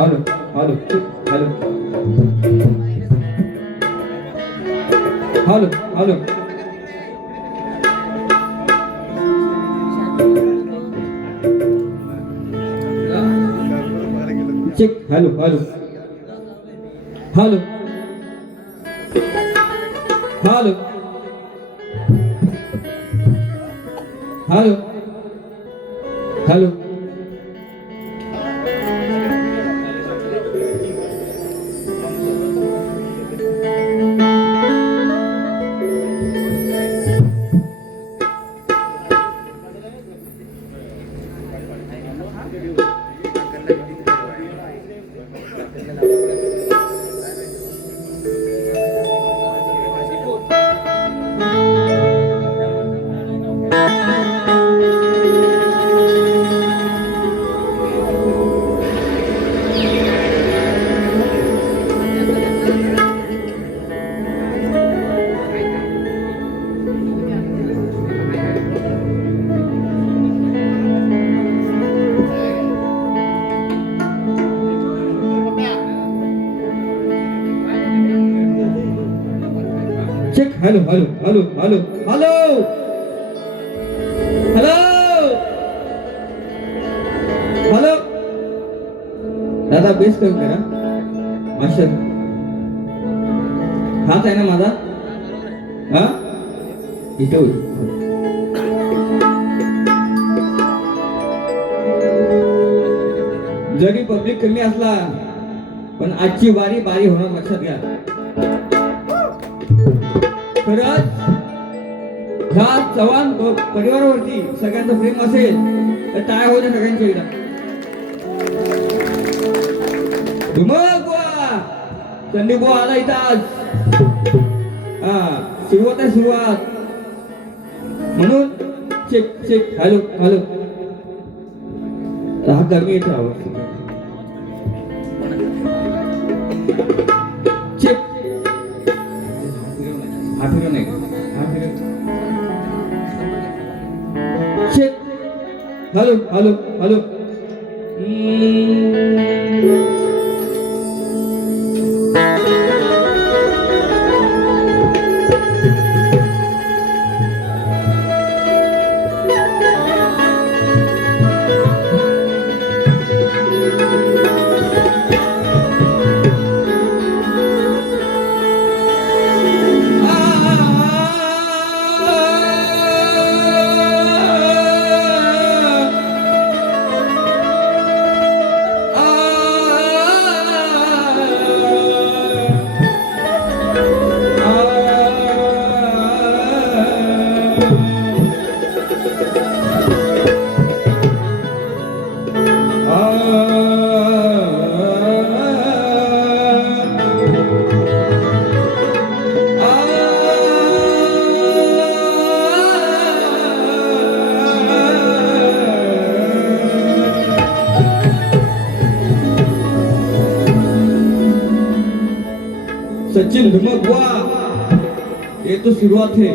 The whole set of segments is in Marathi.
Hello check hello hello hello hello hello hello check hello hello hello hello hello hello hello दादा बेस करून करा मास्टर हात आहे ना माझा हा इथे होईल जरी पब्लिक कमी असला पण आजची वारी बारी होणार लक्षात घ्या खरंच ह्या चव्हाण परिवारावरती सगळ्यांचं प्रेम असेल तर टाळ्या होऊ द्या सगळ्यांच्या एकदा चंडी बुवा आला इथं आज हा सुरुवात आहे सुरुवात म्हणून चेक चेक हॅलो हॅलो हा कमी येतो आवाज check check hello hello hello Sachin Dhumak वाह ये तो शुरुआत है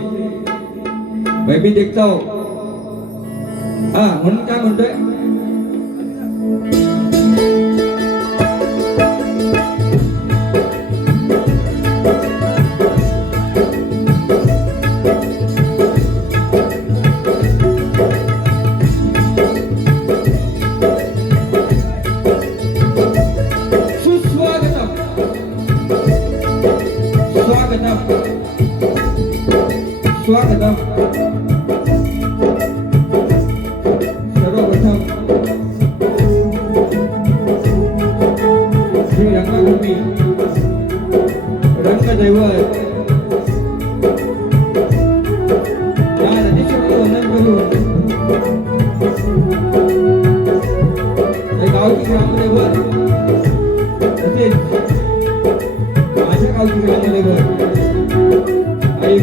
मैं भी देखता हूँ हाँ म्हणून काय म्हणतोय स्वागतम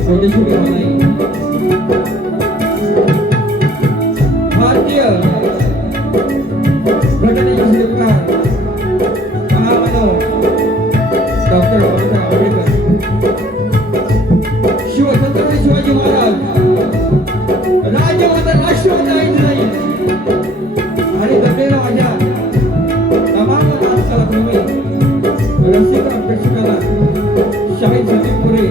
कोटेश्वरी नाही भारतीय घटनेचे शिल्पकार महामानव डॉक्टर बाबासाहेब आंबेडकर शिवछत्रपती शिवाजी महाराज राज्यमाता राष्ट्रमाता आई आणि जमलेल्या माझ्या तमाम नाटकाला रसिक प्रेक्षकाला शाहीद संदीप मोरे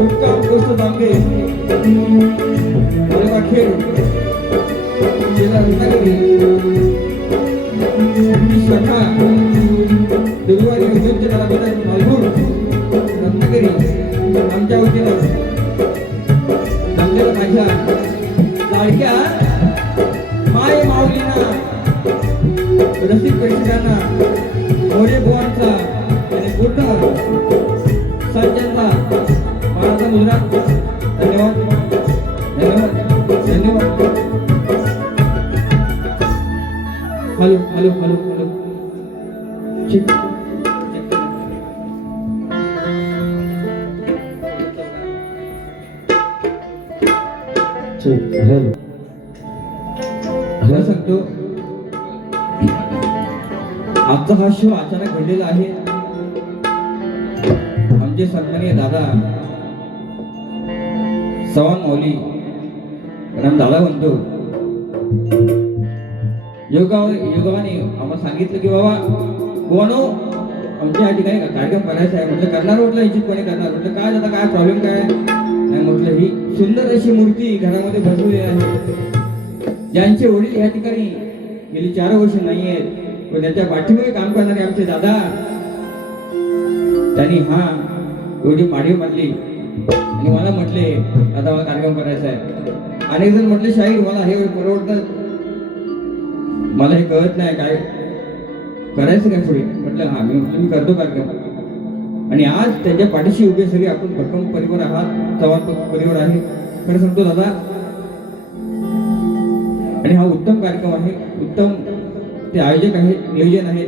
उत्तम गोष्ट दांगे खेळ जिल्हा रत्नागिरी शाखा दुर्वारी विद्युत कलाविद मालगुण रत्नागिरी आमच्या वतीनं जमलेल्या माझ्या लाडक्या माय माऊलींना रसिक प्रेक्षकांना मोरे बुवांचा आणि पूर्ण सज्जनला माझा मुलगा धन्यवाद धन्यवाद धन्यवाद. हॅलो हॅलो हॅलो हॅलो ठीक हॅलो हॅलो सांगतो. आजचा हा शो अचानक घडलेला आहे. आमचे सन्माननीय दादा चव्हाण माऊली दादा म्हणतो योगाने आम्हाला सांगितलं की बाबा कोणो आमच्या या ठिकाणी कार्यक्रम करायचा आहे. म्हटलं करणार, म्हटलं निश्चितपणे करणार. म्हटलं काय आता काय प्रॉब्लेम काय नाही. म्हटलं ही सुंदर अशी मूर्ती घरामध्ये बसवली आहे. ज्यांचे वडील या ठिकाणी गेली 4 वर्ष नाही आहेत व त्याच्या पाठीमागे काम करणारे आमचे दादा त्यांनी हा एवढी माडी मांडली आणि मला म्हटले आता मला कार्यक्रम करायचा आहे. अनेक जण म्हटले शाहीर मला हे परवडतं, मला हे कळत नाही काय करायचं काय पुढे. म्हटलं हा मी करतो कार्यक्रम. आणि आज त्यांच्या पाठीशी उभे सगळे आपण भक्कम परिवार आहात, चव्हाण परिवार आहे. खरं सांगतो दादा, आणि हा उत्तम कार्यक्रम आहे. उत्तम ते आयोजक आहेत, नियोजन आहे.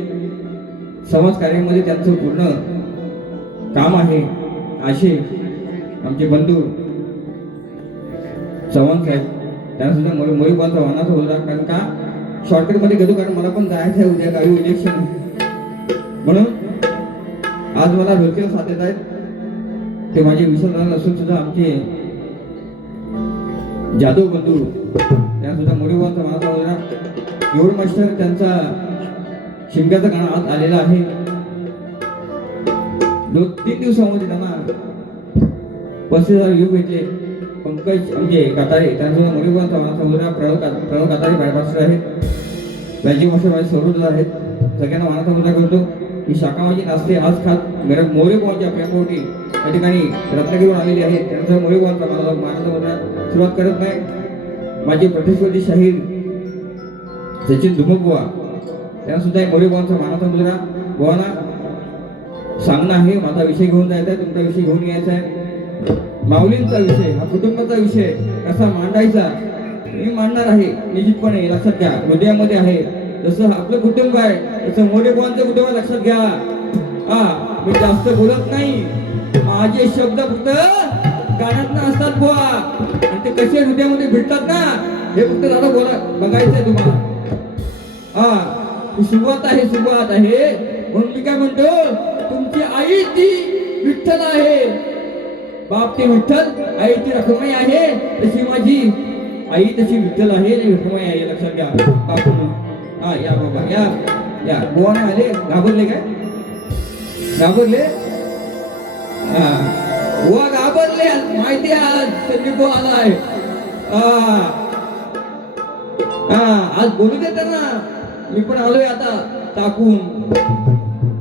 समाज कार्यामध्ये त्यांचं पूर्ण काम आहे. असे आमचे बंधू चव्हाण साहेब त्यांना सुद्धा मोरीबांचा वाहनाचा होता. कारण का शॉर्टकट मध्ये गेलो, कारण मला पण जायचं आहे उद्या गावी इलेक्शन. म्हणून आज मला ढोलकीला साथ देत आहेत ते माझे विसरणार नसून सुद्धा आमचे जाधव बंधू त्यांना सुद्धा मोरीबांचा वाहनाचा होता. एवढं मास्टर त्यांचा शिमग्याचं गाणं आज आलेलं आहे. 2-3 दिवसामध्ये त्यांना 35,000 व्ह्यू भेटले. पंकज म्हणजे कातारे त्यांचा मोरीबांचा वाहनाचा मुलगा प्रणव कातारे बायपासर आहेत. व्याजी मास्टर माझे सौरभ आहेत. सगळ्यांना वाहनाचा मुलगा करतो. ही शाखा माझी नाचते आज खात मेरा मोरीबांच्या प्रेमपोटी या ठिकाणी रत्नागिरीवर आलेली आहे. त्यांचा मोरीबांचा वाहनाचा मुलगा सुरुवात करत नाही. माझे प्रतिस्पर्धी शाहीर सचिन धुमकबुवा त्यांना सुद्धा मोरीबांचा वाहनाचा मुलगा बुवांना सांगणं आहे. माझा विषय घेऊन जायचा आहे, तुमचा विषय घेऊन यायचा आहे. माऊलींचा विषय, हा कुटुंबाचा विषय कसा मांडायचा मी मांडणार आहे निश्चितपणे. लक्षात घ्या, हृदयामध्ये आहे. जसं आपलं कुटुंब आहे तसं मोरेबांचं कुटुंब लक्षात घ्या. मी जास्त बोलत नाही. माझे शब्द फक्त गाण्यात असतात बुवा, आणि ते कसे हृदयामध्ये भेटतात ना हे फक्त दादा बघायचं आहे तुम्हाला. सुरुवात आहे, सुरुवात आहे. म्हणून मी काय म्हणतो, तुमची आई ती विठ्ठल आहे, बाप ते विठ्ठल, आई ती रखमाई आहे. तशी माझी आई तशी विठ्ठल आहे, रखमाई आहे. लक्षात घ्या बापू. या बाबा या बुवाने आले. घाबरले काय? घाबरले? बुवा घाबरले. माहिती आज संदीप बुवा आलाय. आज बोलू दे त्यांना, मी पण आलोय आता टाकून.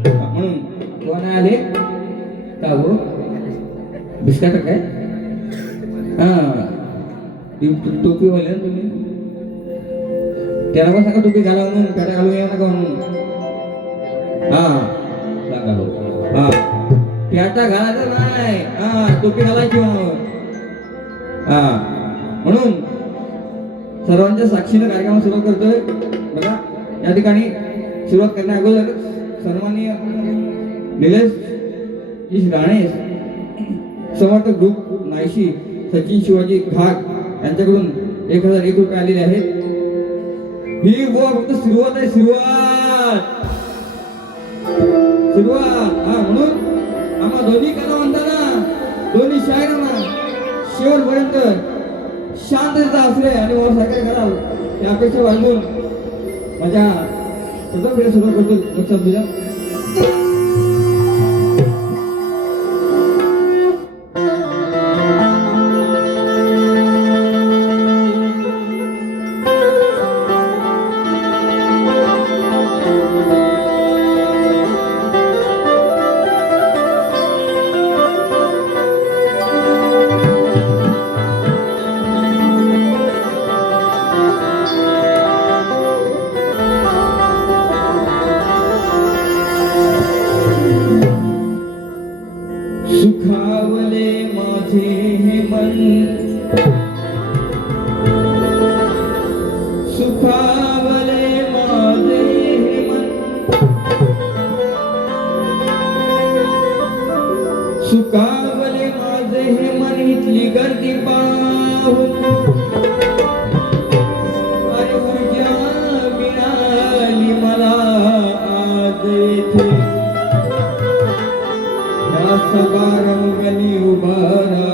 म्हणून बुवाने आले. का हो बिस्काट काय? टोपी वाले ना तुम्ही, त्याला पण सांगा टोपी घाला म्हणून, पेटा घालून येऊ नका म्हणून. सांगा हो. पेटा घालायचा नाही, टोपी घालायची म्हणून. म्हणून सर्वांच्या साक्षीनं कार्यक्रम सुरुवात करतोय. बघा या ठिकाणी सुरुवात करण्या अगोदर सन्माननीय निलेश राणे समर्थ ग्रुप नायशी सचिन शिवाजी घाट यांच्याकडून 1001 रुपये आलेले आहेत. ही बुवा फक्त सुरुवात आहे, सुरुवात सुरुवात. हा म्हणून आम्हा दोन्ही कलावंतांना दोन्ही शायरांना शेवटपर्यंत शांतता असले आणि वर सहकार्य कराल या अपेक्षा बाळगून माझ्या प्रथम वेळेस सुरुवात करतो. लक्षात दिलं. सुखावले माझे हे मन, सुखावले माझे हे मन, सुखावले माझे हे मन इथली गर्दी पाहून. अरे ऊर्जा मिळाली मला आज येथे सभारंगणी उभारा.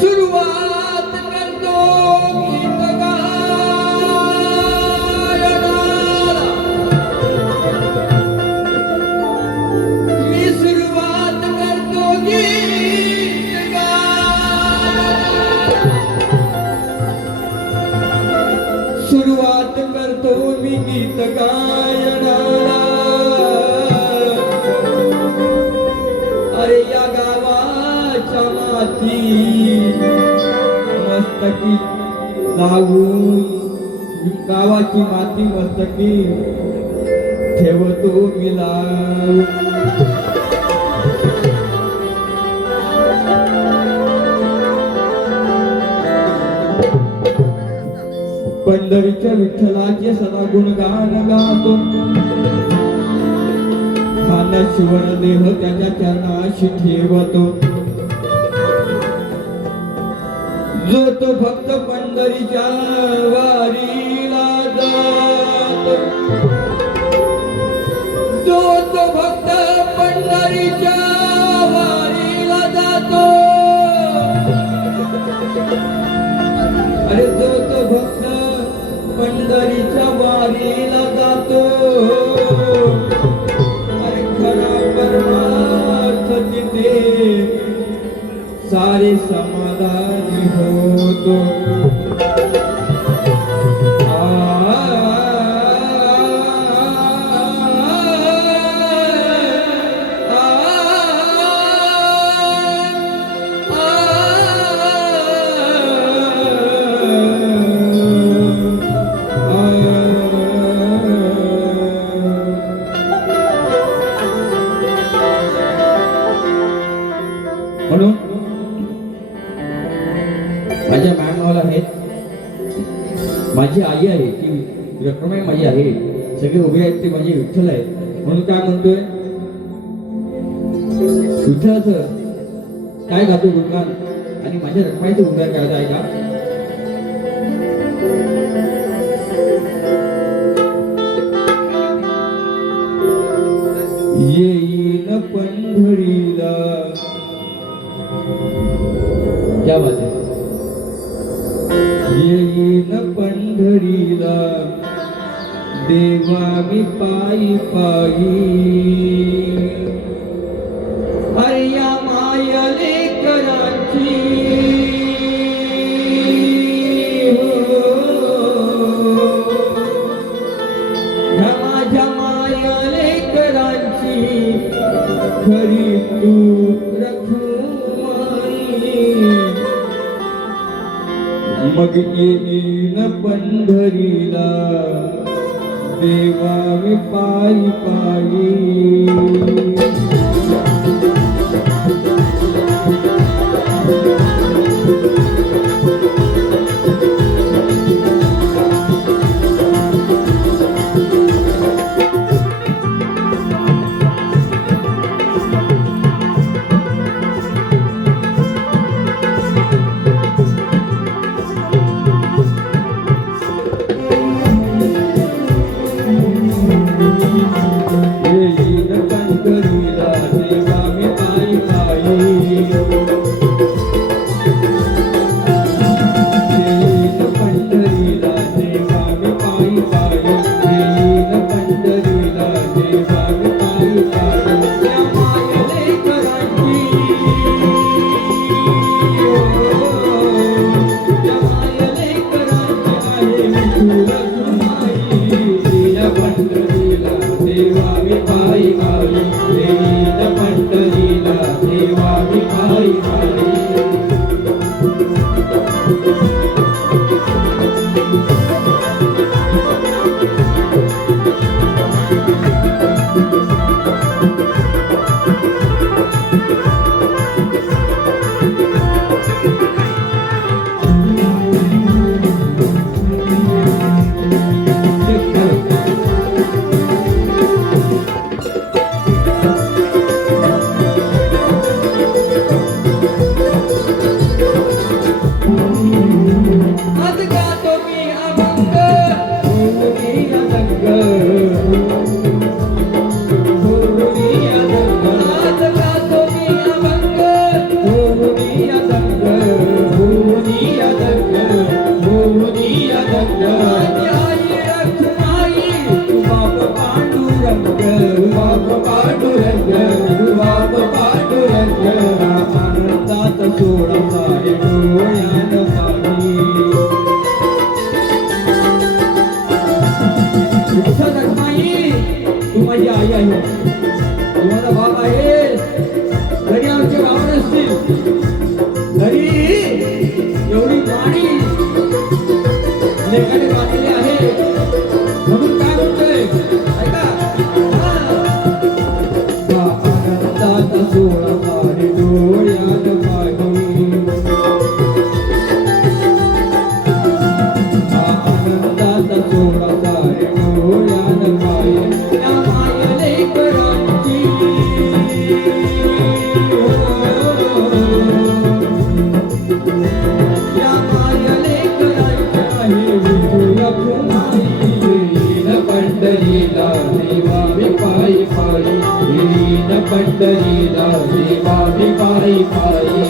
सुरुवात करतो गीत गायनाला, मी सुरुवात करतो गीत गायनाला, सुरुवात करतो मी गीत गायनाला. अरे या गावाच्या माती मस्तकी लावून, गावाची माती मस्तकी ठेवतो मी लावून. पंढरीच्या विठ्ठलाचे सदा गुणगान गातो, शिवर देह त्याच्या चरणाशी ठेवतो. जो तो भक्त पंढरीच्या वारीला जातो, जो तो भक्त पंढरीच्या वारीला जातो. अरे जो तो भक्त पंढरीच्या वारीला जातो, परमार्थ तिथे सारे समाधानी होतो. म्हणून माझ्या मॅमला आहेत, माझी आई आहे ती रक्कम आहे, माझी आहे, सगळे उभे आहेत ते माझे विठ्ठल आहे. म्हणून काय म्हणतोय, विठ्ठलाचं काय गातो गुणगान आणि माझ्या रक्कमाईचं गुणगान गायचं आहे का. येईन पंढरीला, क्या बात है, येईन पंढरीला देवा मी पायी पायी. अरे या माया लेकरांची ह्या माझ्या माया लेकरांची खरी तू मग येईन पंढरीला देवा मी पायी पायी. लेखाने बांधलेली आहे. म्हणून काय म्हणतोय ऐका. हा आनंदाचा सोहळा सारे डोळ्यात पाही. हा आनंदाचा सोहळा सारे डोळ्यात पाही. त्या मायले करांची या मायले करांची आहे विठुया कुमारी. येईन पंढरीला देवा मी पायी पायी. येईन पंढरीला देवा मी पायी पायी.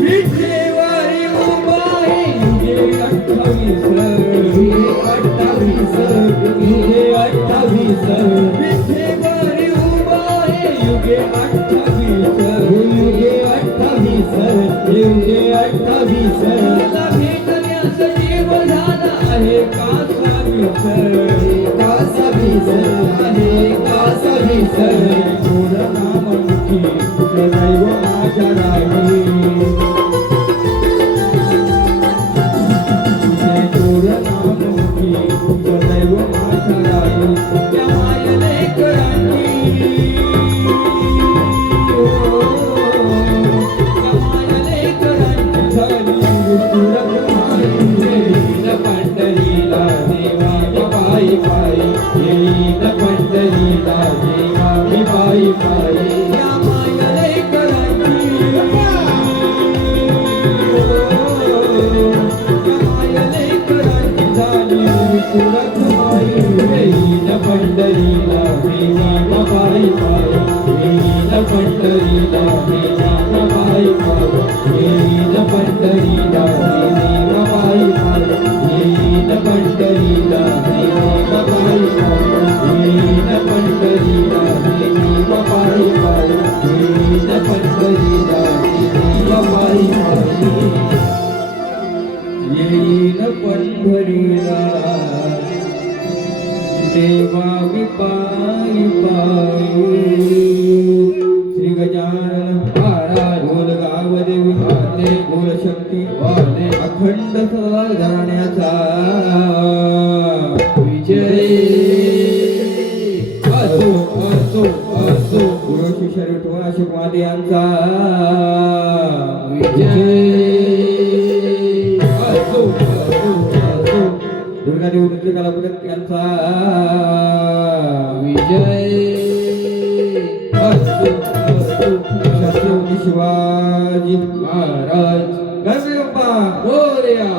विठेवारी उभा आहे युगे 28. युगे 28. विठेवारी उभा आहे युगे 28. युगे 28. युगे 28. मला भेटण्यास जीव झाला आहे कासा विसर. कासा विसर आहे कासा विसर. थोड नाम मुठी सदैव माझ्या राही. तुझे थोड नाम मुठी सदैव माझ्या राही. त्या मायले करांची त्या मायले करांची झाली विठुरा कुमारी. येईन पंढरीला देवा मी पायी पायी. येईन पंढरीला देवा मी पायी पायी. या मायले करांची या मायले करांची झाली विठुरा कुमारी. येईन पंढरीला देवा मी पायी पायी. येईन पंढरीला देवा मी पायी पायी. येईन पंढरीला देवा पायी पायी. येईन पंढरीला देवा पायी पायी. येईन पंढरीला देवा पायी पायी. येईन पंढरीला देवा पायी पायी. येईन पंढरीला देवा मी पायी पायी. श्री गजानन महाराज बोल गाव देवी वाले बोल शक्ती वाले अखंड घराण्याचा विजय असो असो असो. गुरु शिष्य विठोबा शिकवादे यांचा विजय असो असो असो. दुर्गादेवी नृत्य कलापथक यांचा विजय असो असो. Chhatrapati Shivaji Maharaj Ganpati Bappa Morya.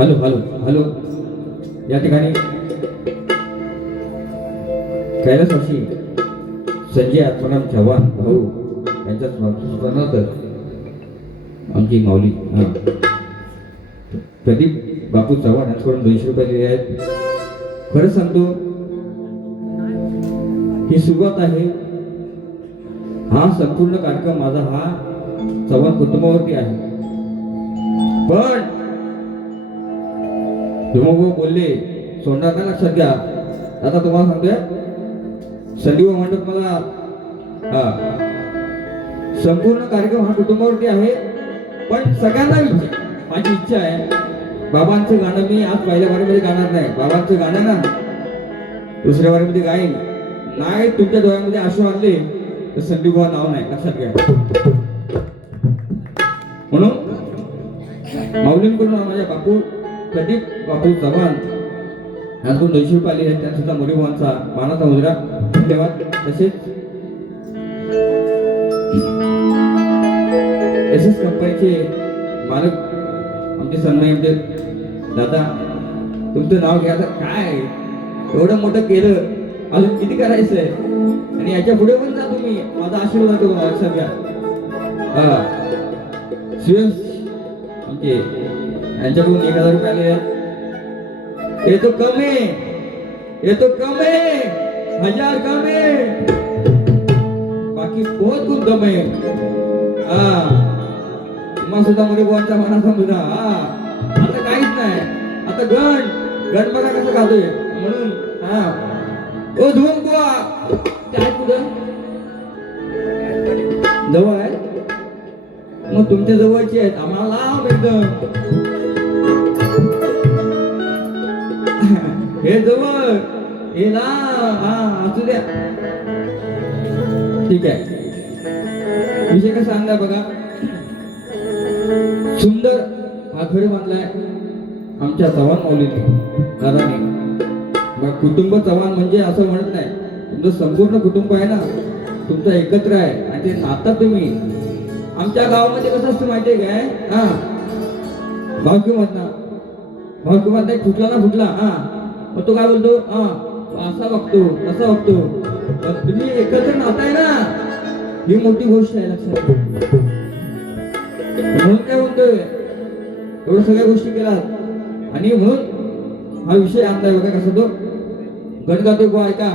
Hello hello hello या ठिकाणी कैलासवासी संजय आत्माराम चव्हाण भाऊ यांच्या स्मरणार्थ आमची माऊली प्रदीप बापू चव्हाण यांच्याकडून 200 रुपये दिले आहेत. खरंच सांगतो ही सुरुवात आहे. हा संपूर्ण कार्यक्रम माझा हा चव्हाण कुटुंबावरती आहे. पण तुम्ही बोलले सोडणार का लक्षात घ्या. आता तुम्हाला सांगतोय संदीप म्हणतात मला संपूर्ण कार्यक्रम हा कुटुंबावरती आहे. पण सगळ्यांना माझी इच्छा आहे बाबांचं गाणं मी आज पहिल्या वारीमध्ये गाणार नाही. बाबांचं गाणं ना दुसऱ्या वारीमध्ये गाईन नाही. तुमच्या डोळ्यामध्ये आशू आणले तर संदीप भाऊ नाव नाही लक्षात घ्या. म्हणून माऊलींकडून माझ्या बापू प्रदीप बापू चव्हाण यांकडून 200 रुपये आले आहेत. त्यांचा मोरीभावांचा मानाचा मुजरा धन्यवाद. तसेच एस कंपनीचे मालक आमचे सन्माननीय आमचे दादा तुमचं नाव घ्यायचं काय एवढं मोठं केलं अजून किती करायचंय आणि याच्या पुढे पण जा तुम्ही. माझा आशीर्वाद आहे तुम्हाला लक्षात घ्या. आमचे यांच्याकडून 1000 रुपये आले आहेत. ये तो कम है, ये तो कम है, 1000 कम है, बाकी बहुत कुछ कम है. तुम्हाला सुद्धा मोरीभावांचा मानाचा मुद्दा. आता काहीच नाही. आता गण बघा कसं खातोय म्हणून ओ धुवून बुवा काय कुठं जवळ आहे मग तुमच्या जवळची आहेत आम्हाला लांब एकदम. हे जवळ हे लांब असू द्या. ठीक आहे. विषय कसा आणलाय बघा. सुंदर हा घर बांधलाय आमच्या चव्हाण माऊलींनी दादाने. कुटुंब चव्हाण म्हणजे असं म्हणत नाही. तुमचं संपूर्ण कुटुंब आहे ना तुमचं एकत्र आहे आणि ते नातं तुम्ही. आमच्या गावामध्ये कसं असतं माहितीये काय भावकीमत ना भावकीमत नाही फुटला ना फुटला मग तो काय बोलतो असा बघतो तसा बघतो. तुम्ही एकत्र नातं आहे ना ही मोठी गोष्ट आहे लक्षात. म्हणून काय म्हणतोय एवढं सगळ्या गोष्टी केलात आणि म्हणून हा विषय आणलाय बघा कसा तो गण गातोय बुवा ऐका.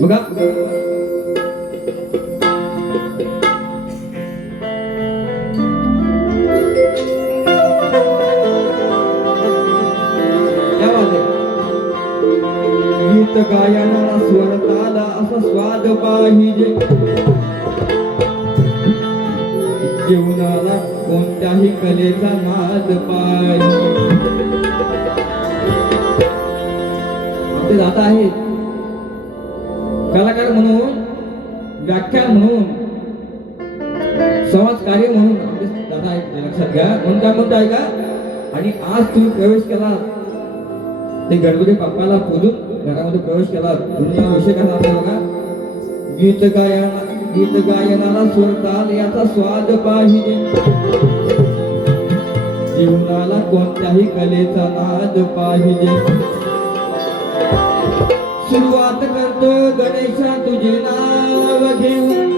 बघा गीत गायनाला स्वर ताल असा स्वाद पाहिजे. जीवनाला कोणत्याही कलेचा नाद पाहिजे. आमचे दादा आहेत कलाकार म्हणून व्याख्यान म्हणून समाज कार्य म्हणून आमचे दादा आहेत लक्षात घ्या. म्हणून काय म्हणतो ऐका. आणि आज तुम्ही प्रवेश केला ते गणपती बाप्पाला पूजून घरामध्ये प्रवेश केला. दुनिया विषय कसा असतो बघा. गीत गायनाला स्वर ताल याचा स्वाद पाहिजे. जीवनाला कोणत्याही कलेचा नाद पाहिजे. सुरुवात करतो गणेशा तुझे नाव घेऊन.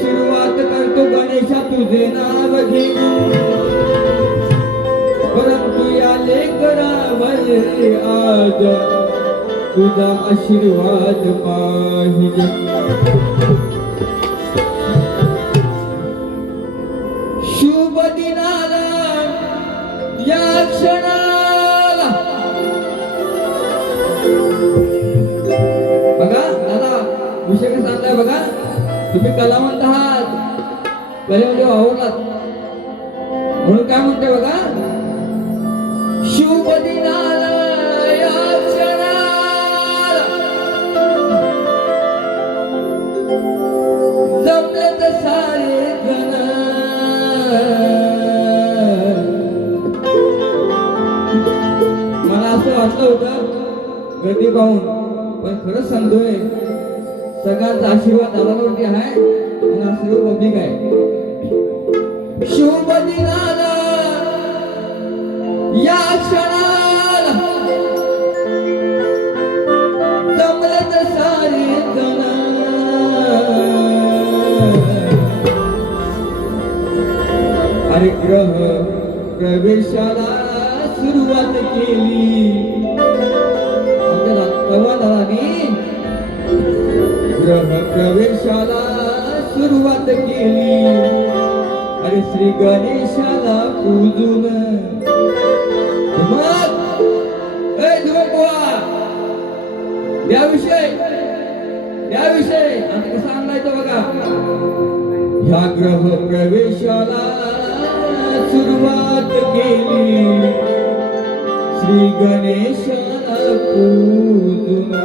सुरुवात करतो गणेशा तुझे नाव घेऊन. परंतु या लेकरावर आज तुझा आशीर्वाद पाहिजे. शुभ दिनाला या क्षणा तुम्ही कलावंत आहात, कलेमध्ये वावरलात, म्हणून काय म्हणते बघा, शिवपदीनाला या क्षणाला जमलेत सारे जण. मला असं वाटलं होतं गर्दी पाहून, पण खरंच सांगतोय सगळ्यांचा आशीर्वाद दादावरती आहे आणि हा सर्व पब्लिक आहे. शिवपदीनाला या क्षणाला जमलेत सारे जण. अरे ग्रह प्रवेशाला सुरुवात केली आमच्या दादानी, ग्रह प्रवेशाला सुरुवात केली. अरे श्री गणेशाला पूजून याविषयी आता कसं आणलायचं बघा. ह्या ग्रह प्रवेशाला सुरुवात केली श्री गणेशाला पूजून.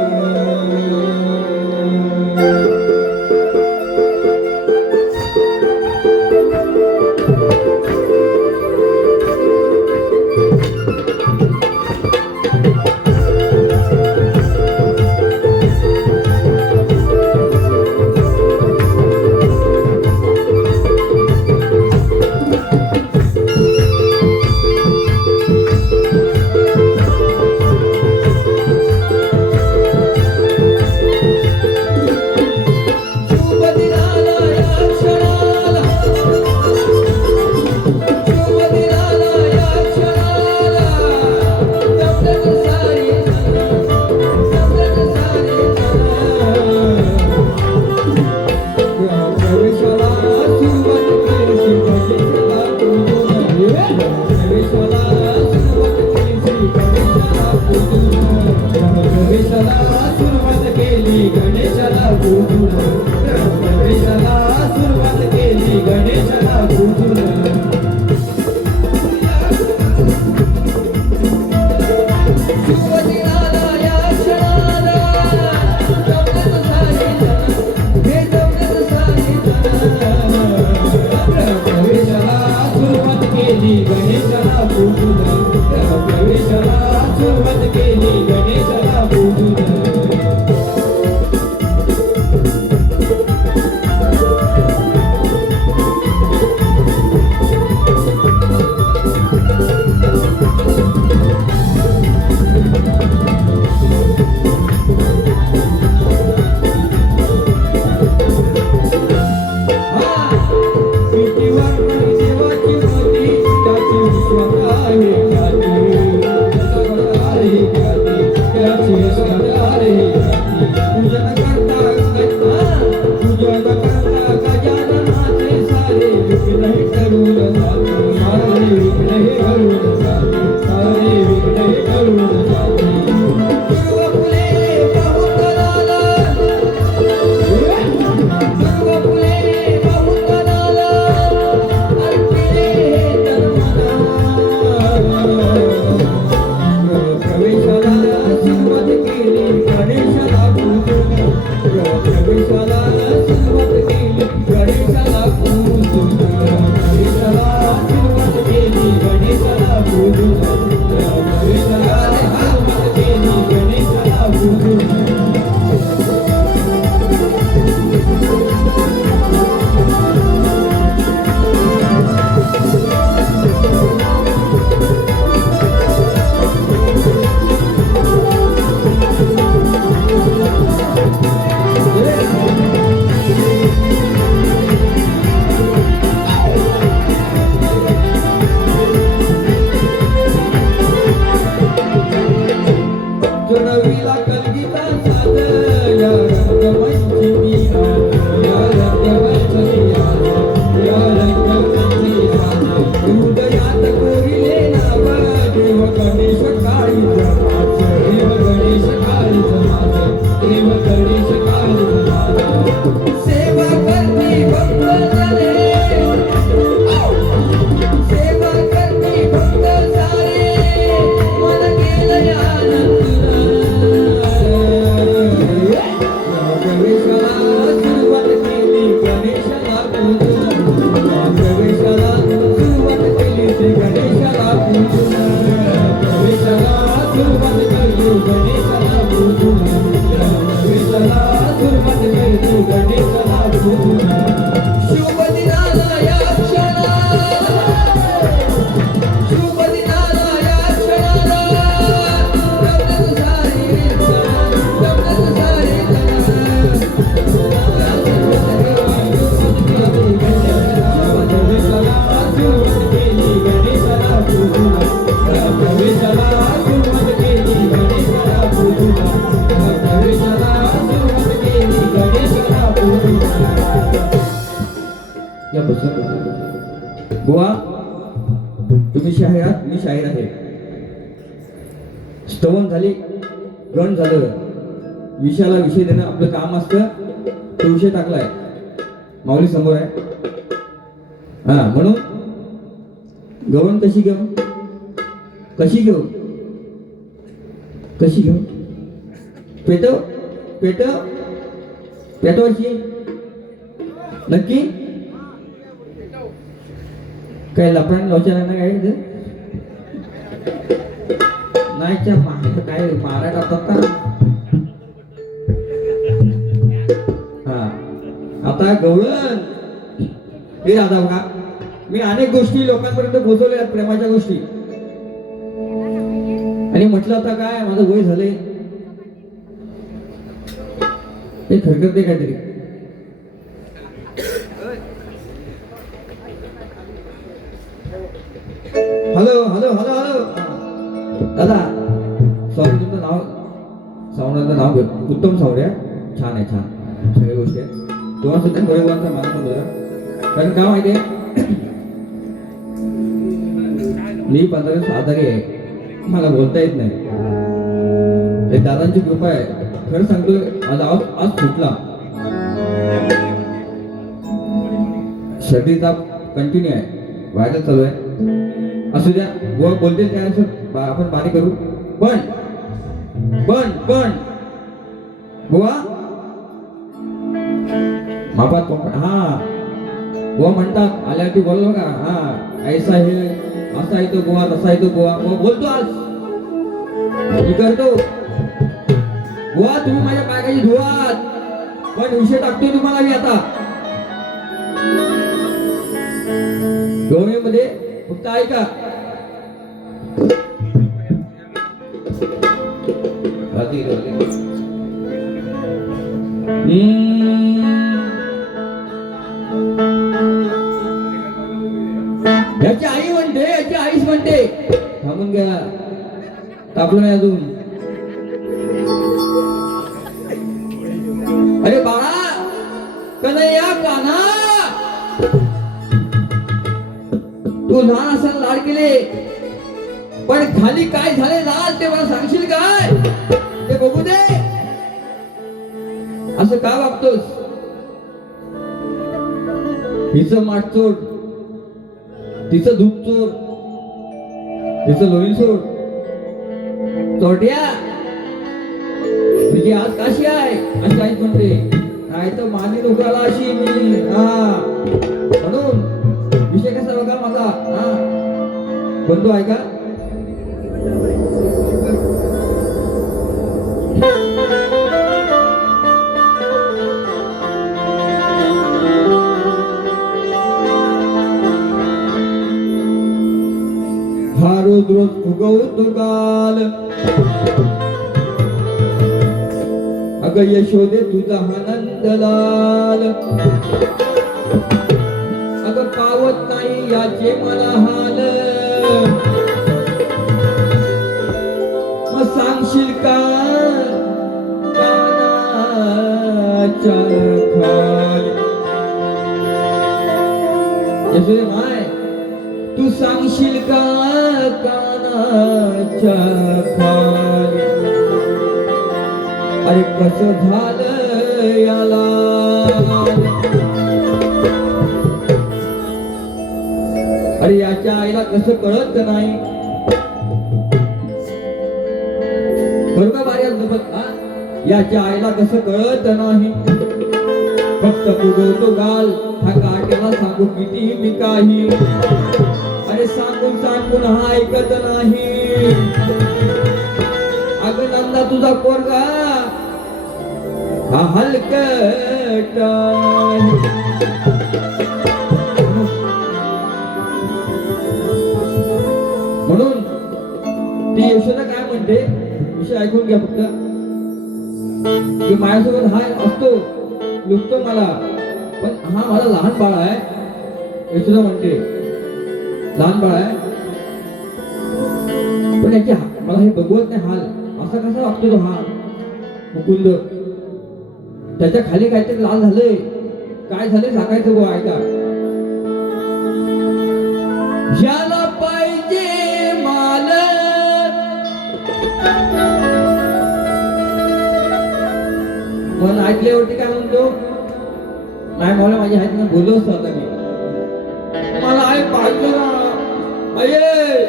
या बसून बुवा तुम्ही शाहीर आहात, मी शाहीर आहे. स्तवन झाली, गण झालं, विषयाला विषय देणं आपलं काम असतं. तो विषय टाकलाय, माऊली समोर आहे. हा म्हणून गवळण कशी घेऊ, कशी घेऊ, कशी घेऊ, पेटव पेटव पेटवायची नक्की. काय लपड्याने लोचायला नाही काय ते? नाहीच्या मागे काय मारा टाकतात का? हा आता गवळण हे राधा बघा, मी अनेक गोष्टी लोकांपर्यंत पोहोचवल्या प्रेमाच्या गोष्टी, आणि म्हटलं आता काय माझं वय झालंय, हे खरखरते काहीतरी. हॅलो हॅलो हॅलो हॅलो दादा, सॉरी तुमचं नाव, सावण्याचं नाव घेऊ, उत्तम सावड्या. छान आहे, छान सगळ्या गोष्टी आहेत. तुम्हाला सुद्धा गोरेगावांचा मला पण बोला, कारण का माहिती आहे मी 15 आजारी आहे, मला बोलता येत नाही. ते दादांची कृपा आहे. खरं सांगतोय माझा आवाज आज फुटला, सर्दी ताप कंटिन्यू आहे, व्हायरल चालू आहे. असू द्या, गोवा बोलते त्यानुसार आपण पाणी करू. पण पण पण गोवा मापात हा गोवा म्हणतात आल्यावरती बोललो का, हा ऐसा हे असा येतो गोवा, तसा येतो गोवा. बोलतो आज मी करतो गोवा, तुम्ही माझ्या पायाची धुवात. पण विषय टाकतोय तुम्हाला मी आता मध्ये फक्त ऐका. याची आई म्हणते, याची आईच म्हणते, थांबून घ्या, तापलं नाही अजून. अरे बाळा कन्हैया कान्हा, तू लहान असताना लाड केले, पण खाली काय झाले लाल ते मला सांगशील काय? ते बघू दे. असं का वागतोस? हिचं माठचोड, तिचं धूपचोर, तिचं लोणी सोड. चोट्या तुझी आज काशी आहे अशी आई म्हणते, नाही तर मानी लोकाला अशी मी. हा म्हणून विषय कसा बघा माझा, हा बंधू आहे का? हा रोज रोज फुगवतो काल, अगं यशोदे तुझा हा नंदलाल, अगं पावत नाही याचे मला हाल. मग सांगशील का कानाच्या खाली, यशोदे माय तू सांगशील का कानाच्या खाली, अरे कसं झालं याला. अरे याच्या आईला कसं कळत नाही, बरोबर बारी, याच्या आईला कसं कळत नाही. फक्त फुगवतो गाल, हा काट्याला सांगू किती मी काही. अरे सांगून सांगून हा ऐकत नाही. अगं नंदा तुझा पोरगा हा हलकट. म्हणून ती यशोदा काय म्हणते, विषय ऐकून घ्या फक्त. की माझ्यासोबत हा असतो, लुकतो मला, पण हा माझा लहान बाळ आहे. यशोदा म्हणते लहान बाळ आहे, पण याची मला हे बघवत नाही हाल. असा कसा वागतो तो हा मुकुंद? त्याच्या खाली काहीतरी लाल झालंय, काय झाले सांगायचं गो ऐका. ह्याला पाहिजे माल मला ऐकल्यावरती काय म्हणतो नाही मला माझ्या हातनं बोलवच आता मी मला आई पाहिजे ना आये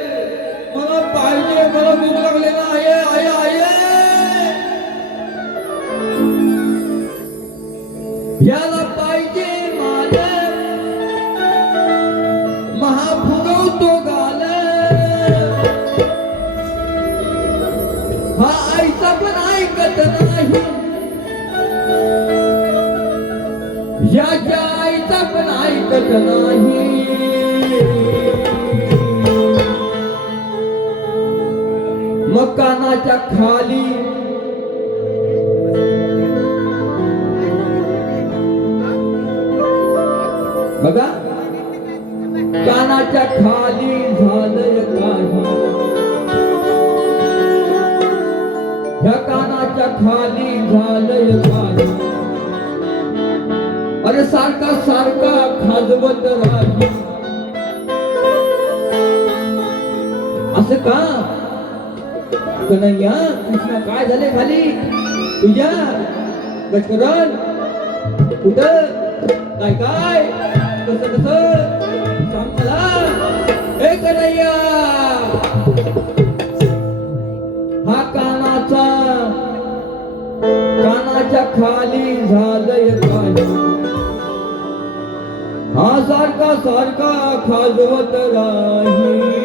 मला पाहिजे मला भूक लागले ना आये आये आये याला पाहिजे माल महाफुगवतो गाल हा आईचा पण ऐकत नाही याच्या आईचा पण ऐकत नाही मग कानाच्या खाली बघा कानाच्या खाली झालंय काही ह्या कानाच्या खाली झालंय काही अरे सारखा सारखा खाजवत राही असं का कन्हैया कृष्णा काय झाले खाली तुझ्या गजकरण कुठं काय काय कसं कसं सांग मला ए कन्हैया हा कानाच्या खाली झालंय काय हा सारखा सारखा खाजवत राही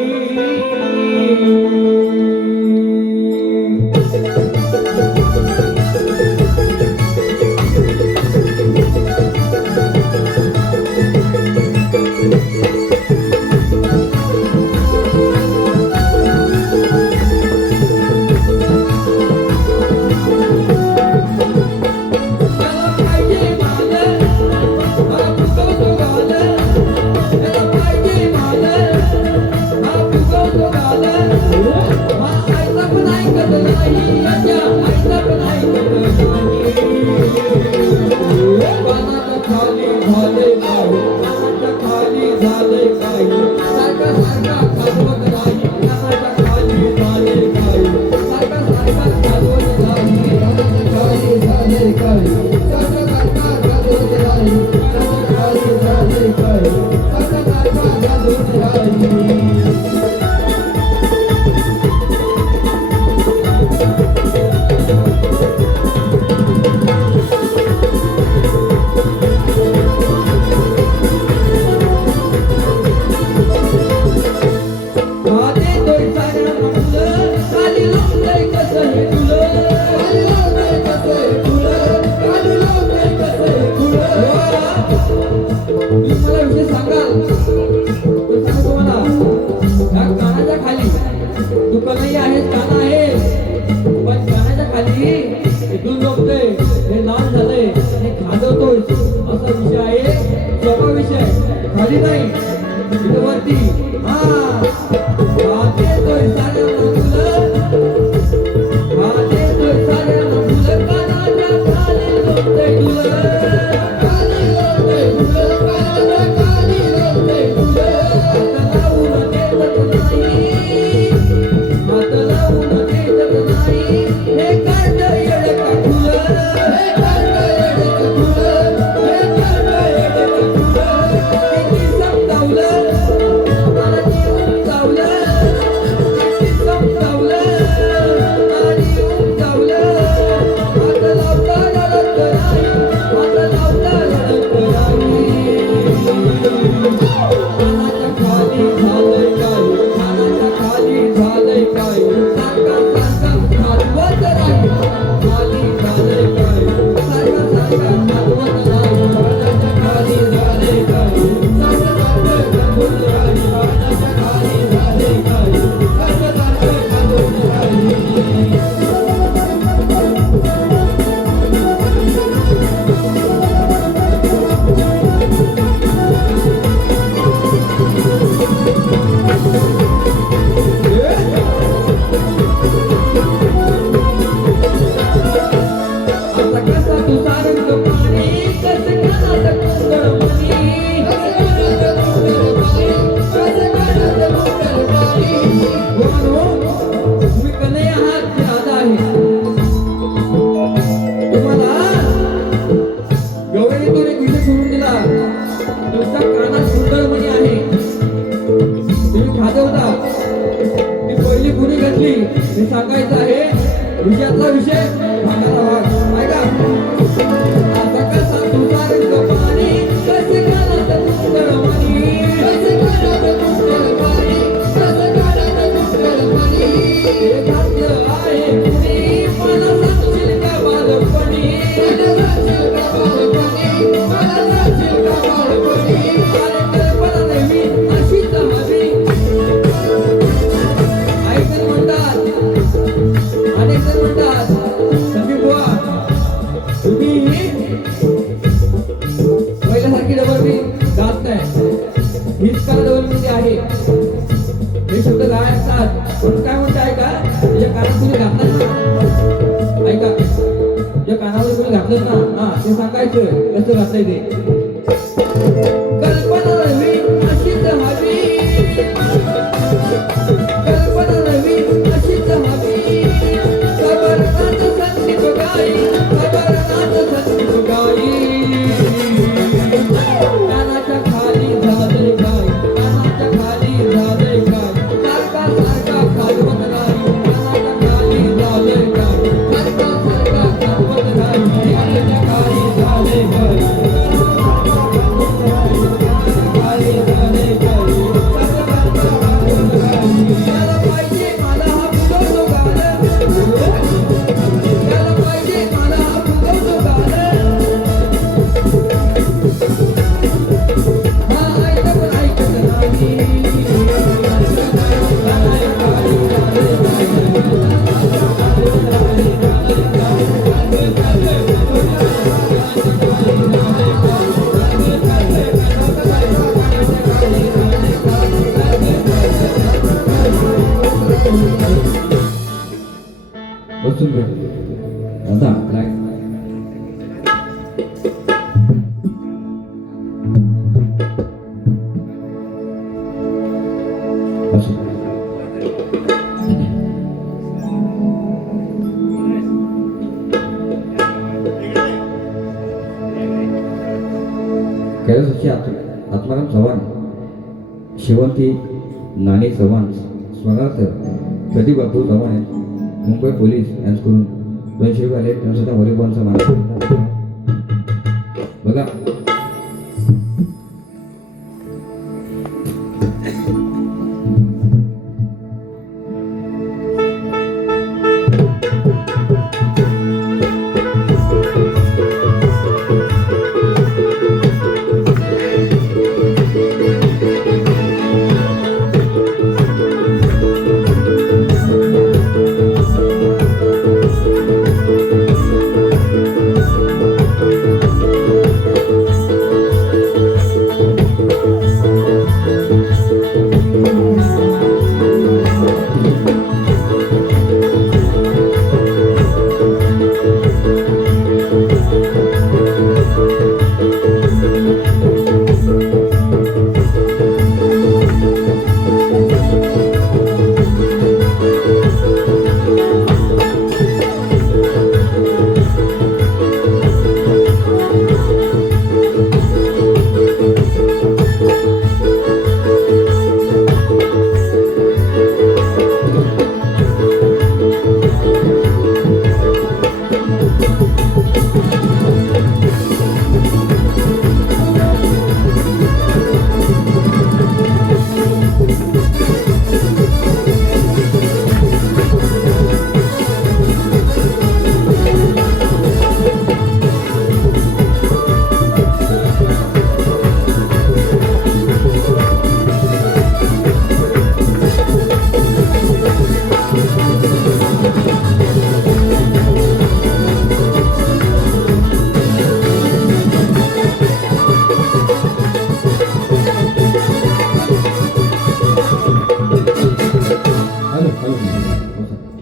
सांगायचं आहे विषयातला विषय भागाला भाग ऐका आता कसा तुझा रंग पाणी कसे कानात तुझं पाणी कसे कानात तुझं पाणी कसे कानात तुझं पाणी हे घातलं आहे कुणी मला सांगशील का बालपणी मला सांगशील का बालपणी मला सांगशील का बालपणी अरे कल्पना नवी अशीच हवी ऐकून म्हणतात अनेक जण म्हणतात संदीप बुवा तुम्ही पहिल्यासारखी डबल मी गात नाही हीच का डबल मध्ये आहे हे शब्द काय असतात पण काय म्हणते ऐका तुझ्या कानात तुम्ही घातलं ना ऐका तुझ्या कानावर तुम्ही घातलं ना हा ते सांगायचं कसं घातलंय ते कल्पना नवी अशीच हवी कल्पना नवी अशीच हवी खबरनाथ संदीप गाई खबरनाथ संदीप गाई कानाच्या खाली झालंय काय कानाच्या खाली झालंय काय सारखा सारखा खालवत नाही कानाच्या खाली झालंय काय सारखा सारखा खालवत नाही कानाच्या खाली झालंय काय खाली झालंय काय याला पाहिजे मला हा फुगवतो गाणं याला पाहिजे मला हा फुगवतो गाणं हा ऐकत पण ऐकत नाही बसून घे आता काय बसून कैलासाची आत्माराम चव्हाण शेवंती नानी चव्हाण स्मरणार्थ प्रदीप बापू चव्हाण आहेत मुंबई पोलीस यांच्याकडून 200 रुपये आले त्यांना सुद्धा व्हॉलीबॉलचा मान बघा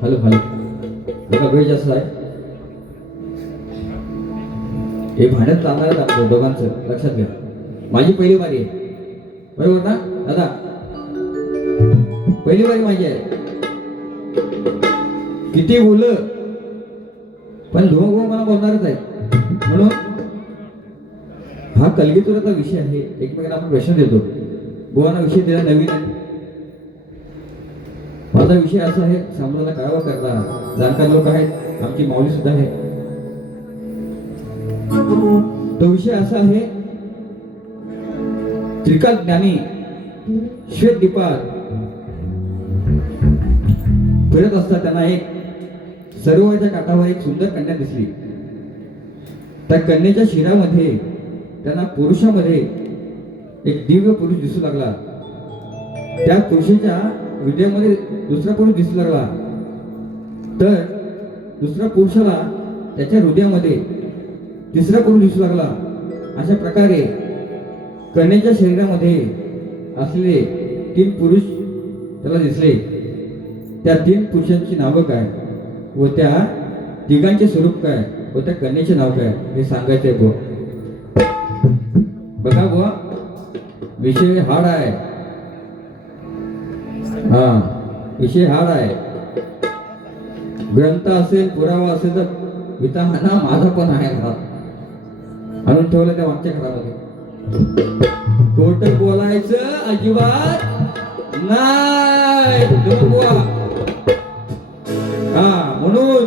हॅलो हॅलो बघा वेळ जास्त आहे हे भांडत चालणार आपलं दोघांचं लक्षात घ्या माझी पहिली बारी आहे बरोबर ना दादा पहिली बारी माझी आहे किती बोललं पण दोघं मला बोलणारच आहे म्हणून हा कलगीतुराचा विषय आहे एकमेकांना आपण प्रश्न देतो गोवांना विषय दिला नवीन आहे माझा विषय असा आहे, समाजाला कळावा करता जाणकार लोक आहेत, आमची माऊली सुद्धा आहे. तो विषय असा आहे, त्रिकाल ज्ञानी श्वेत दीपात फिरत असता त्यांना एक सरोवराच्या काठावर एक सुंदर कन्या दिसली. त्या कन्येच्या शिरामध्ये त्यांना पुरुषामध्ये एक दिव्य पुरुष दिसू लागला. त्या पुरुषाच्या हृदयामध्ये दुसरा पुरुष दिसू लागला. तर दुसऱ्या पुरुषाला त्याच्या हृदयामध्ये तिसरा पुरुष दिसू लागला. अशा प्रकारे कन्येच्या शरीरामध्ये असलेले 3 पुरुष त्याला दिसले. त्या 3 पुरुषांची नावं काय व त्या तिघांचे स्वरूप काय व त्या कन्येचे नाव काय हे सांगायचंय बुवा. बघा बुवा, विषय हार्ड आहे. विषय हार्ड आहे. ग्रंथ असेल, पुरावा असेल तर विधाना माझा पण आहे घरात आणून ठेवलं त्या मागच्या घरामध्ये. खोट बोलायचं अजिबात नाही बुवा. म्हणून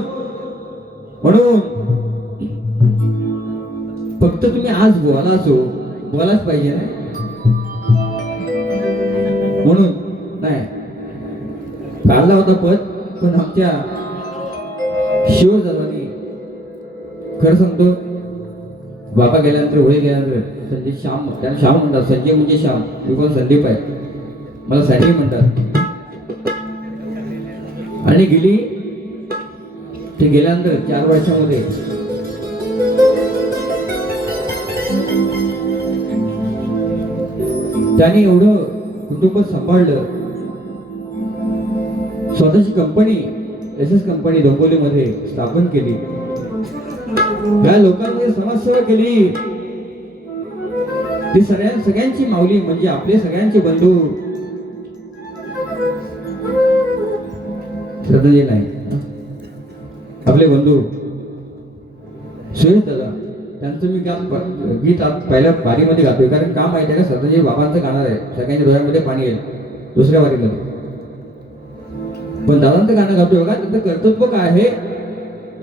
फक्त तुम्ही आज बोलाच पाहिजे नाही. म्हणून नाही काढला होता पद, पण आमच्या शिवदादांनी खरं सांगतो, बाबा गेल्यानंतर होळी गेल्यानंतर संजय श्याम, त्यांना श्याम म्हणतात. संजय म्हणजे श्याम, मी पण संदीप आहे, मला सँडी म्हणतात. आणि गेली ते गेल्यानंतर 4 वर्षामध्ये त्यांनी एवढं कुटुंब सांभाळलं. स्वतःची कंपनी SS कंपनी डोंबिवलीमध्ये स्थापन केली. या लोकांमध्ये समाजसेवा केली. ती सगळ्यांची माऊली म्हणजे आपले सगळ्यांचे बंधू श्रद्धाजी नाही, आपले बंधू सुरेश दादा, त्यांचं मी गीत पहिल्या वारीमध्ये गातोय. कारण का माहिती आहे का, श्रद्धाजी बाबांचं गाणार आहे, सगळ्यांच्या डोळ्यामध्ये पाणी येईल दुसऱ्या वारीमध्ये. पण दादांचं गाणं गातोय बघा. त्याचं कर्तृत्व काय आहे,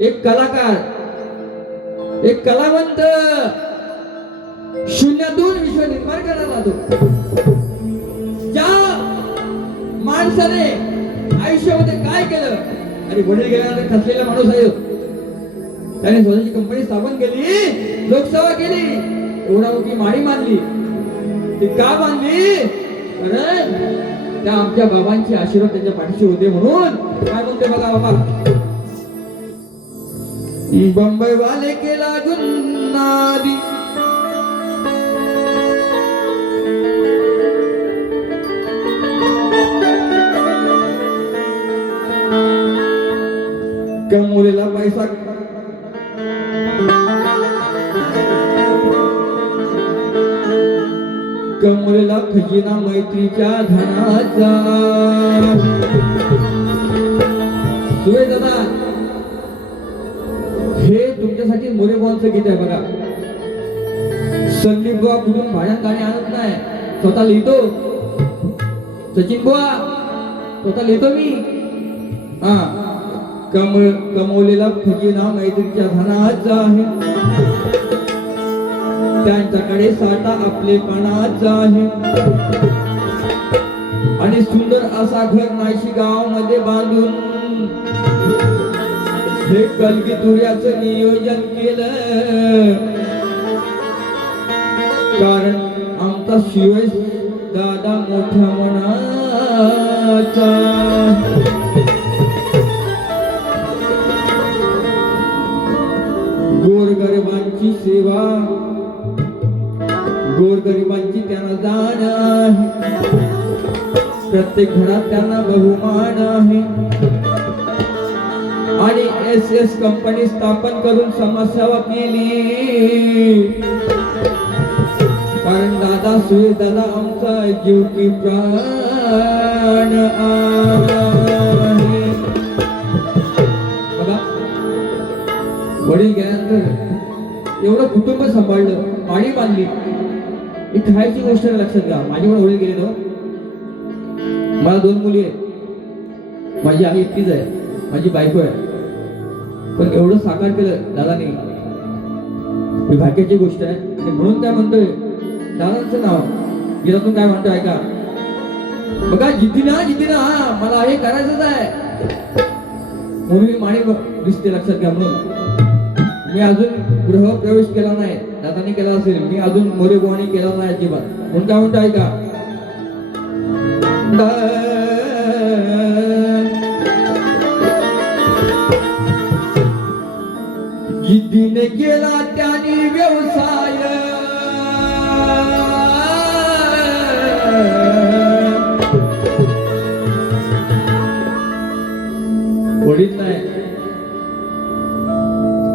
एक कलाकार, एक कलावंत शून्यातून विश्व निर्माण करायला जातो. ज्या माणसाने आयुष्यामध्ये काय केलं, आणि वडील गेल्यानंतर खचलेला माणूस आहे, त्याने स्वतःची कंपनी स्थापन केली, लोकसेवा केली, एवढा मोठी माडी मानली. ती का मानली, कारण त्या आमच्या बाबांचे आशीर्वाद त्यांच्या पाठीशी होते. म्हणून काय म्हणते बघा बाबा, बंबई वाले केला गुन्नादी, कमवलेला पैसा कमवलेला खजिना मैत्रीच्या धनाचा. सुरे दादा, हे तुमच्यासाठी मोरेबावांचं गीत आहे बघा. संदीप बुवा कुठून भाड्यात गाणी आणत नाही, स्वतः लिहितो. सचिन बुवा स्वतः लिहितो मी. कमवलेला खजिना मैत्रीच्या धनाचा आहे, त्यांच्याकडे साठा आपलेपणाचा आहे. आणि सुंदर असा घर नाशी गाव मध्ये बांधून हे कलगीतुऱ्याचं नियोजन केलं. कारण आमचा शिवेश दादा मोठ्या मनाचा. गोरगरिबांची सेवा, गोरगरिबांची त्यांना जाण आहे, प्रत्येक घरात त्यांना बहुमान आहे. आणि SS कंपनी स्थापन करून समाजसेवा केली. कारण दादा सुरेश दादा आमचा जीव की प्राण आहे. बघा, वडील गेल्यानंतर एवढं कुटुंब सांभाळलं, पाणी बांधली. एक खायची गोष्ट लक्षात घ्या, माझे पण वडील गेले तेव्हा मला 2 मुली आहेत. माझी आई एकटीच आहे, माझी बायको आहे, पण एवढं साकार केलं दादाने, ही भाग्याची गोष्ट आहे. आणि म्हणून काय म्हणतोय, दादांचं नाव गीतातून काय म्हणतोय ऐका. बघा जितीना मला हे करायचंच आहे म्हणून ही माणी दिसते, लक्षात घ्या. म्हणून मी अजून गृह प्रवेश केला नाही, दादाने केला असेल, मी अजून मोरे गोवाणी केला नाही अजिबात. म्हणून काय म्हणतो ऐका. जिद्दीने केला त्याने व्यवसाय, वडील नाही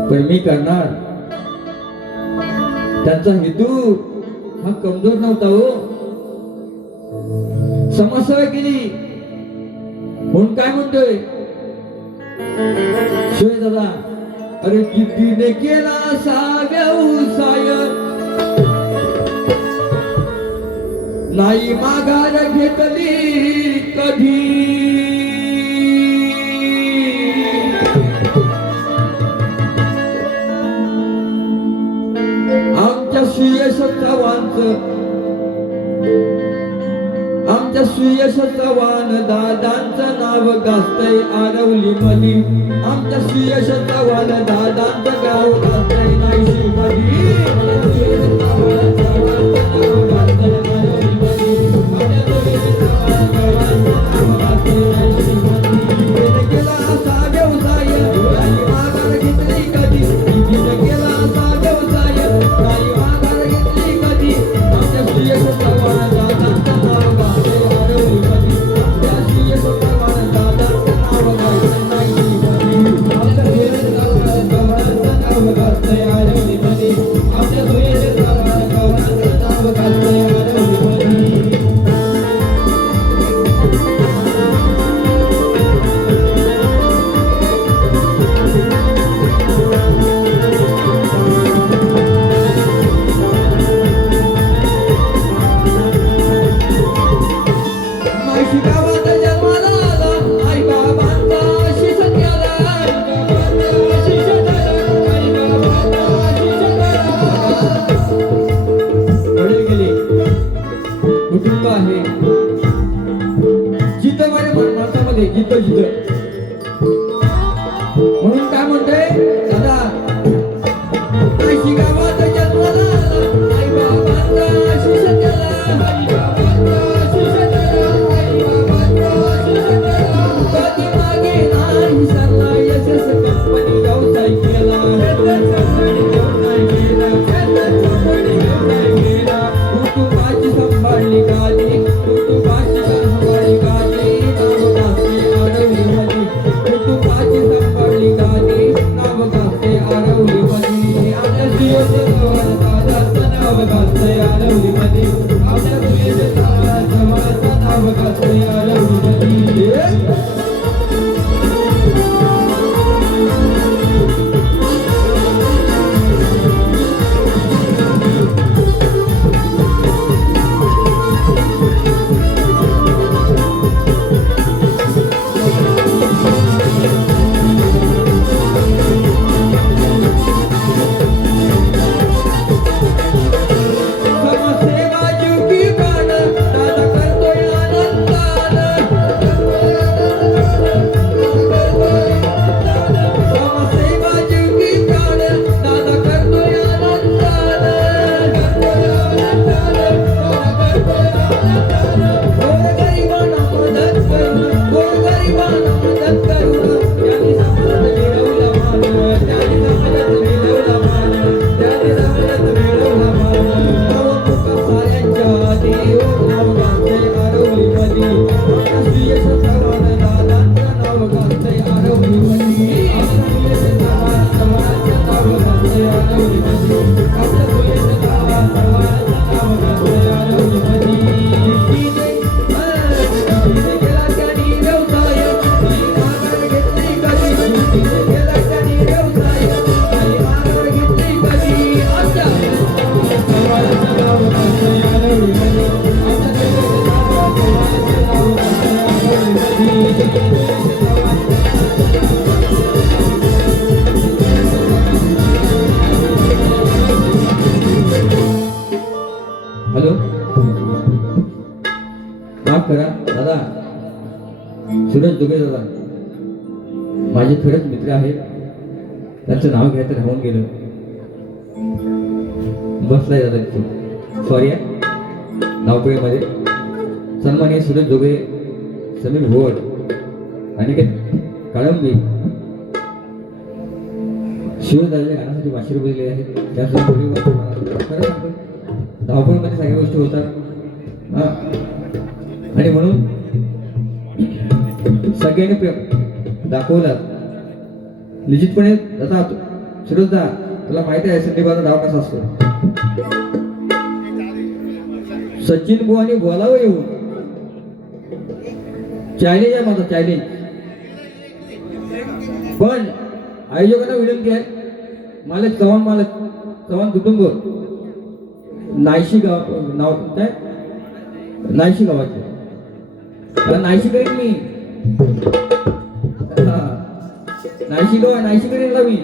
पण मी करणार. त्यांचा हेतू हा कमजोर नव्हता हो, समस्या केली. म्हणून काय म्हणतोय शिवाय दादा, अरे जिद्दीने केला असा व्यवसाय, नाही माघार घेतली कधी. आमच्या सुयश चव्हाण दादांचं नाव गाजतंय आरवली मधी. आमच्या सुयश चव्हाण दादांचं गाव गाजतंय नाईशी मधी. केला असा व्यवसाय, नाही माघार घेतली कधी. केला असा व्यवसाय, नाही माघार घेतली कधी. आमच्या सुयश चव्हाण दादांचं नाव गाजतंय आरवली मधी. आमच्या सुयश चव्हाण दादांचं नाव गाजतंय नाईशी मधी. आमच्या सुयश चव्हाण दादांचं नाव गाजतंय आरवली मधी. आमच्या सुयश चव्हाण दादांचं नाव गाजतंय आरवली मधी. माहिती गावात जन्माला आला, आई बाबांचा आशीष त्याला. वडील गेले, कुटुंब आहे जिथं माझ्या माणसामध्ये जिथं. म्हणून काय म्हणतोय दादा, माहिती गावात जन्माला आला, आई बाबांचा आशीष त्याला. कधी मागे नाही सरला, यशस कंपनी व्यवसाय केला. कुटुंबाची संभाळली काळजी, कुटुंबाची संभाळली काळजी. नाव गाजतंय आरवली मधी. माफ करा दादा, सूरज दुबे दादा माझे खरंच मित्र आहेत. त्यांचं नाव घ्यायचं राहून गेलं. बसलाय दादा तिथे. सॉरी नावपेमध्ये सन्माननीय सूरज दुबे, समीर भोर, अनिकेत काळंबी, शिवदादाच्या गाण्यासाठी 500 रुपये दिले आहेत. त्यासाठी खरं सांगतो धावपळीमध्ये सगळ्या गोष्टी होतात हा. आणि म्हणून सगळ्यांनी प्रेम दाखवलं निश्चितपणे. आता सूरजदा तुला माहिती आहे संदीपाचा डाव कसा असतो. सचिन बुवानी बोलावं येऊन चॅलेंज आहे माझा, चॅलेंज. पण आयोजकांना विनंती आहे, चव्हाण कुटुंब नायशी गाव नाव काय नायशी गावाचे मला नायशी करेन मी. नायशी करेन का मी.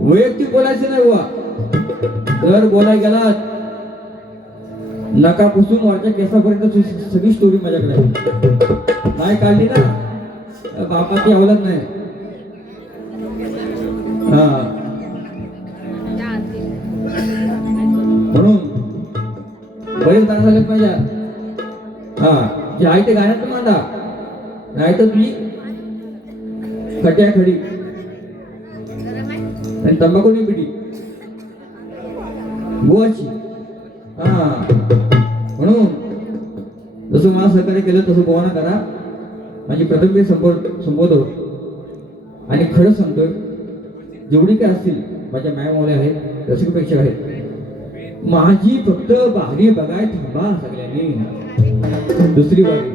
वैयक्तिक बोलायचं नाही बुवा. जर बोलाय गेला नकापासून वरच्या केसापर्यंत सगळी स्टोरी माझ्याकडे आहे. नाही काढली ना बापाची अवलत नाही. हा म्हणून बरेच गाणं झाले पाहिजे. हा जे आहे ते गाण्यात मांडा, नाही तर तुम्ही खट्या खडी आणि तंबाखूनी पिढी गोवाची. हा म्हणून जसं मला सहकार्य केलं तसं गोवाना करा. माझी प्रथम संबोधव आणि खरंच सांगतोय जेवढी काय असतील माझ्या मायामावल्या आहेत, रसिक प्रेक्षक आहेत, माझी फक्त बारी बघाय थांबा सगळ्यांनी. दुसरी बारी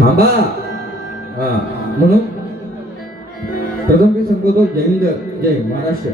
थांबा. हा म्हणून प्रथम संबोधव. जय हिंद, जय महाराष्ट्र.